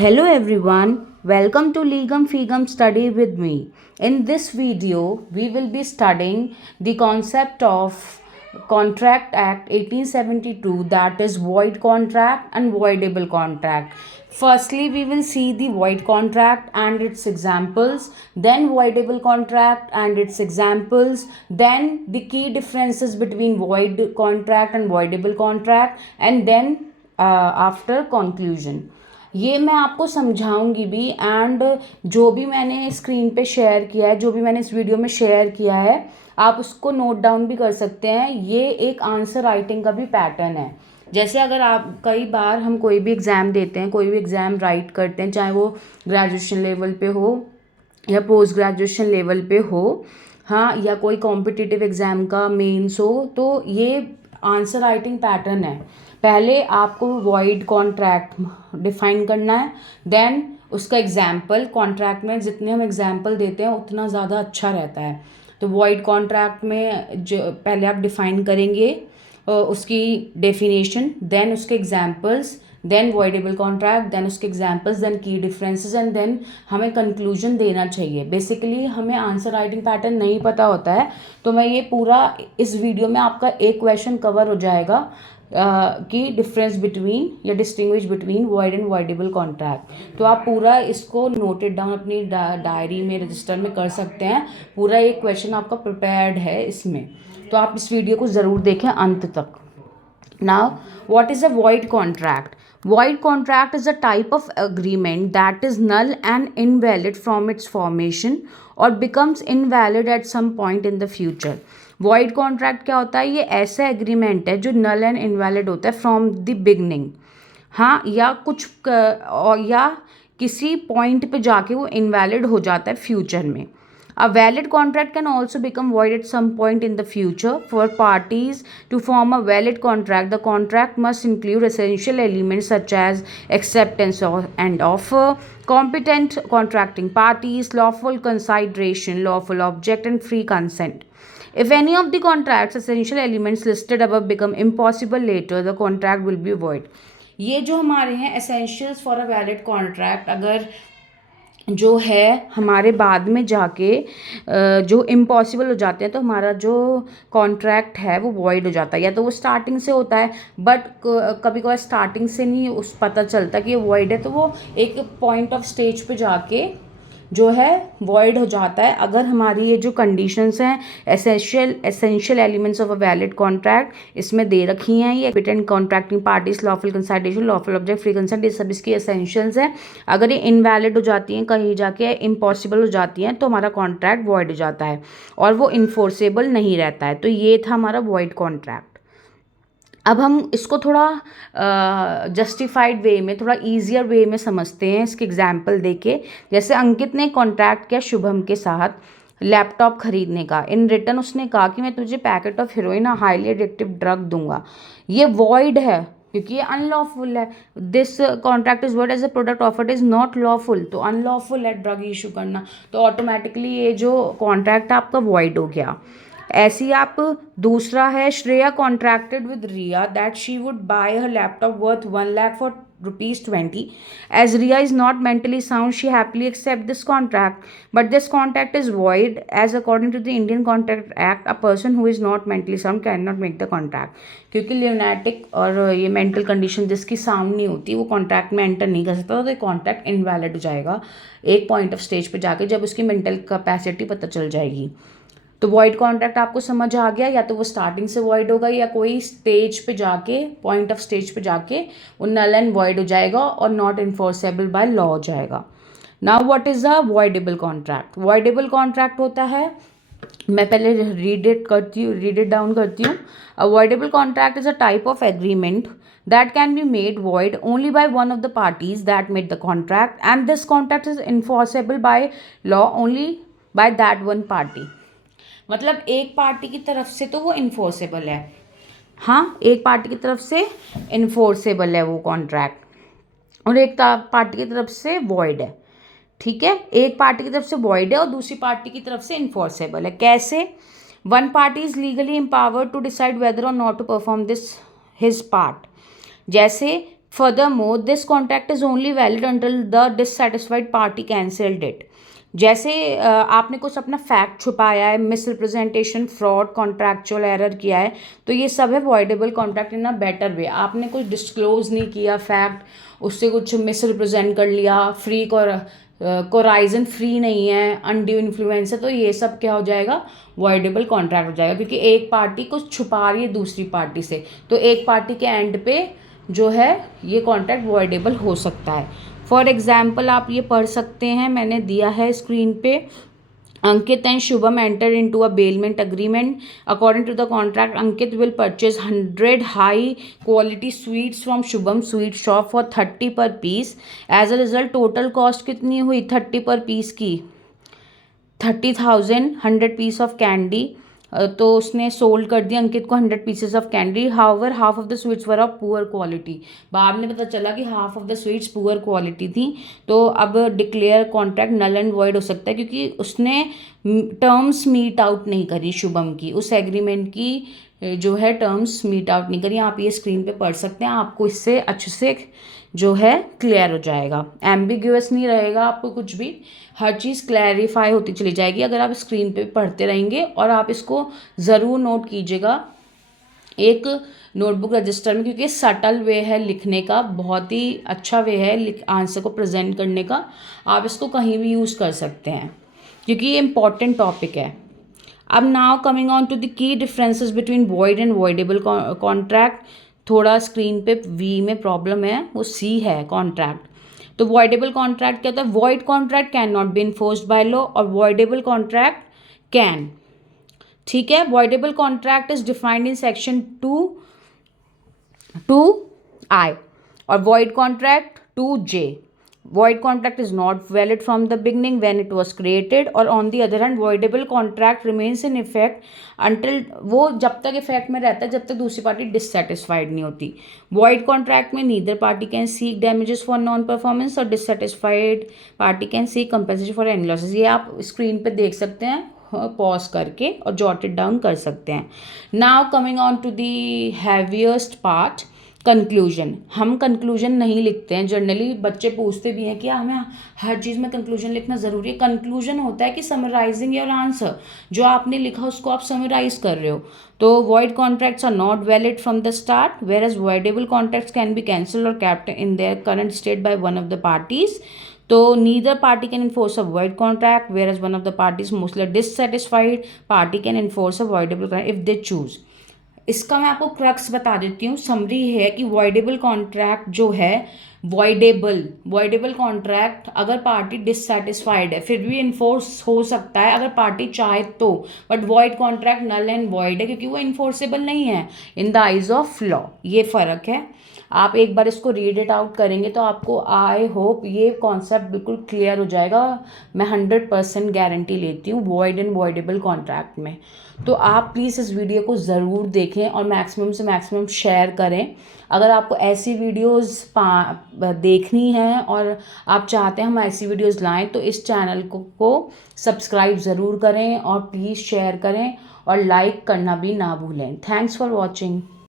Hello everyone, welcome to Legum Fegum Study with me. In this video, we will be studying the concept of Contract Act 1872, that is void contract and voidable contract. Firstly, we will see the void contract and its examples, then voidable contract and its examples, then the key differences between void contract and voidable contract, and then after conclusion. ये मैं आपको समझाऊंगी भी, and जो भी मैंने screen पे share किया है, जो भी मैंने इस वीडियो में शेयर किया है, आप उसको नोट डाउन भी कर सकते हैं. ये एक आंसर राइटिंग का भी पैटर्न है. जैसे अगर आप कई बार हम कोई भी एग्ज़ाम देते हैं, कोई भी एग्ज़ाम राइट करते हैं, चाहे वो ग्रेजुएशन लेवल पे हो या पोस्ट ग्रेजुएशन लेवल पे हो, हाँ, या कोई कॉम्पिटिटिव एग्ज़ाम का मेंस हो, तो ये आंसर राइटिंग पैटर्न है. पहले आपको वॉइड कॉन्ट्रैक्ट डिफाइन करना है, देन उसका एग्जाम्पल. कॉन्ट्रैक्ट में जितने हम एग्जाम्पल देते हैं उतना ज़्यादा अच्छा रहता है. तो वॉइड कॉन्ट्रैक्ट में जो पहले आप डिफाइन करेंगे उसकी डेफिनेशन, देन उसके examples, then voidable contract, then उसके एग्जाम्पल्स, देन की डिफरेंसेस, एंड देन हमें कंक्लूजन देना चाहिए. बेसिकली हमें आंसर राइटिंग पैटर्न नहीं पता होता है, तो मैं ये पूरा इस वीडियो में आपका एक क्वेश्चन कवर हो जाएगा कि डिफरेंस बिटवीन या distinguish between void and voidable contract. तो आप पूरा इसको नोटेड डाउन अपनी डायरी में, रजिस्टर में कर सकते हैं. पूरा एक क्वेश्चन आपका प्रिपेयर्ड है इसमें, तो आप इस वीडियो को ज़रूर देखें अंत तक. Now, what is a void contract? Void contract is a type of agreement that is null and invalid from its formation or becomes invalid at some point in the future. Void contract क्या होता है? ये ऐसा agreement है जो null and invalid होता है from the beginning. हाँ, या कुछ या किसी पॉइंट पे जाके वो invalid हो जाता है फ्यूचर में. A valid contract can also become void at some point in the future. For parties to form a valid contract, the contract must include essential elements such as acceptance and offer, competent contracting parties, lawful consideration, lawful object, and free consent. If any of the contract's essential elements listed above become impossible later, the contract will be void. ये जो हमारे हैं essentials for a valid contract, अगर जो है हमारे बाद में जाके जो इम्पॉसिबल हो जाते हैं, तो हमारा जो कॉन्ट्रैक्ट है वो वॉइड हो जाता है. या तो वो स्टार्टिंग से होता है, बट कभी कभार स्टार्टिंग से नहीं उस पता चलता कि ये वॉइड है, तो वो एक पॉइंट ऑफ स्टेज पे जाके जो है वॉइड हो जाता है. अगर हमारी ये जो कंडीशंस हैं, essential elements of a valid contract इसमें दे रखी हैं, ये patent contracting parties, lawful consideration, lawful object, free consent, ये सब इसकी एसेंशियल्स हैं. अगर ये इनवैलिड हो जाती हैं, कहीं जाके इम्पॉसिबल हो जाती हैं, तो हमारा कॉन्ट्रैक्ट वॉइड हो जाता है और वो इन्फोर्सेबल नहीं रहता है. तो ये था हमारा वॉइड कॉन्ट्रैक्ट. अब हम इसको थोड़ा जस्टिफाइड वे में, थोड़ा ईजियर वे में समझते हैं इसके एग्जाम्पल देके. जैसे अंकित ने कॉन्ट्रैक्ट किया शुभम के साथ लैपटॉप खरीदने का. इन रिटर्न उसने कहा कि मैं तुझे packet of heroin, highly addictive drug दूंगा. ये वॉइड है क्योंकि ये अनलॉफुल है. This contract is void as a product offered is not lawful. तो अनलॉफुल है ड्रग इशू करना, तो ऑटोमेटिकली ये जो कॉन्ट्रैक्ट आपका वॉइड हो गया. ऐसी आप दूसरा है, Shreya contracted with Riya that she would buy her laptop worth 1 lakh for ₹20. As Riya is not mentally sound, she happily accept this contract. But this contract is void as according to the Indian Contract Act, a person who is not mentally sound cannot make the contract. क्योंकि lunatic और ये mental condition जिसकी sound नहीं होती वो contract में enter नहीं कर सकता, तो ये कॉन्ट्रैक्ट इनवैलिड हो जाएगा एक पॉइंट ऑफ स्टेज पे जाके, जब उसकी मेंटल कैपेसिटी पता चल जाएगी. तो वॉइड कॉन्ट्रैक्ट आपको समझ आ गया, या तो वो स्टार्टिंग से वॉइड होगा या कोई स्टेज पे जाके, पॉइंट ऑफ स्टेज पे जाके वो नल एंड वॉइड हो जाएगा और नॉट इन्फोर्सेबल बाय लॉ हो जाएगा. Now what is a voidable contract? Voidable contract होता है, मैं पहले रीड इट डाउन करती हूँ. A voidable contract is a type of agreement that can be made void only by one of the parties that made the contract, and this contract is enforceable by law only by that one party. मतलब एक party की तरफ से तो वो enforceable है, हाँ, एक पार्टी की तरफ से इन्फोर्सेबल है वो कॉन्ट्रैक्ट, और एक पार्टी की तरफ से वॉइड है. ठीक है, एक पार्टी की तरफ से वॉइड है और दूसरी पार्टी की तरफ से इन्फोर्सेबल है. कैसे? One party is legally empowered to decide whether or not to perform this his part. जैसे Furthermore, this contract is only valid until the dissatisfied party cancelled it. जैसे आपने कुछ अपना फैक्ट छुपाया है, miss representation, fraud, contractual error किया है, तो ये सब है voidable contract in a better way. आपने कुछ डिस्क्लोज नहीं किया फैक्ट, उससे कुछ मिस रिप्रेजेंट कर लिया, फ्री कोराइजन फ्री नहीं है, अनड्यू इन्फ्लुएंस है, तो ये सब क्या हो जाएगा, वॉइडेबल कॉन्ट्रैक्ट हो जाएगा, क्योंकि एक पार्टी कुछ छुपा रही है दूसरी पार्टी से, तो एक पार्टी के एंड पे जो है ये कॉन्ट्रैक्ट वॉइडेबल हो सकता है। फॉर एग्जाम्पल आप ये पढ़ सकते हैं, मैंने दिया है स्क्रीन पे, Ankit and Shubham enter into a bailment agreement. According to the contract, Ankit will purchase 100 high quality sweets from Shubham sweet shop for 30 per piece. As a result total cost कितनी हुई 30 पर पीस की, 30,000, 100 पीस ऑफ कैंडी। तो उसने sold कर दिया अंकित को 100 pieces of candy. However half of the sweets were of poor quality. बाद में पता चला कि half of the sweets poor quality थी, तो अब declare contract null and void हो सकता है, क्योंकि उसने टर्म्स मीट आउट नहीं करी शुभम की, उस एग्रीमेंट की जो है टर्म्स मीट आउट नहीं करी। आप ये स्क्रीन पे पढ़ सकते हैं, आपको इससे अच्छे से जो है क्लियर हो जाएगा, एम्बिग्यूअस नहीं रहेगा आपको कुछ भी, हर चीज़ क्लैरिफाई होती चली जाएगी अगर आप स्क्रीन पे पढ़ते रहेंगे। और आप इसको ज़रूर नोट कीजिएगा एक नोटबुक रजिस्टर में, क्योंकि सटल वे है लिखने का, बहुत ही अच्छा वे है आंसर को प्रेजेंट करने का। आप इसको कहीं भी यूज़ कर सकते हैं क्योंकि ये इंपॉर्टेंट टॉपिक है। अब now coming on to the key differences between void and voidable contract. थोड़ा स्क्रीन पे वी में प्रॉब्लम है, वो सी है कॉन्ट्रैक्ट। तो वॉइडेबल कॉन्ट्रैक्ट क्या होता है, void contract can not be enforced by law और वॉइडेबल कॉन्ट्रैक्ट कैन। ठीक है, voidable contract is defined in section 2(I) और void contract 2(J). void contract is not valid from the beginning when it was created, और on the other hand voidable contract remains in effect until, वो जब तक effect में रहता है जब तक दूसरी पार्टी डिससेटिस्फाइड नहीं होती। void contract में neither party can seek damages for non performance और dissatisfied party can seek compensation for any losses। ये आप स्क्रीन पे देख सकते हैं, पॉज करके और जॉटेड डाउन कर सकते हैं। Now coming on to the heaviest part, conclusion. हम कंक्लूजन नहीं लिखते हैं जनरली, बच्चे पूछते भी हैं कि हमें हर चीज़ में कंक्लूजन लिखना ज़रूरी है। कंक्लूजन होता है कि समराइजिंग योर आंसर, जो आपने लिखा उसको आप समराइज कर रहे हो। तो void contracts are not valid from the start, whereas voidable contracts can be cancelled or kept in their current state by one of the parties. तो neither party can enforce a void contract, whereas one of the parties mostly dissatisfied party can enforce a voidable contract if they choose। इसका मैं आपको crux बता देती हूँ, summary है कि voidable contract जो है, वॉइडेबल कॉन्ट्रैक्ट अगर पार्टी डिससेटिस्फाइड है फिर भी इन्फोर्स हो सकता है अगर पार्टी चाहे तो, but void contract null and void है क्योंकि वो इन्फोर्सेबल नहीं है in the eyes of law. ये फ़र्क है। आप एक बार इसको रीड इट आउट करेंगे तो आपको आई होप ये कॉन्सेप्ट बिल्कुल क्लियर हो जाएगा। मैं 100% गारंटी लेती हूँ वॉइड एंड वॉइडेबल कॉन्ट्रैक्ट में। तो आप प्लीज़ इस वीडियो को ज़रूर देखें और मैक्सिमम से मैक्सिमम शेयर करें। अगर आपको ऐसी वीडियोस देखनी है और आप चाहते हैं हम ऐसी वीडियोस लाएं तो इस चैनल को सब्सक्राइब ज़रूर करें और प्लीज़ शेयर करें और लाइक करना भी ना भूलें। Thanks for watching.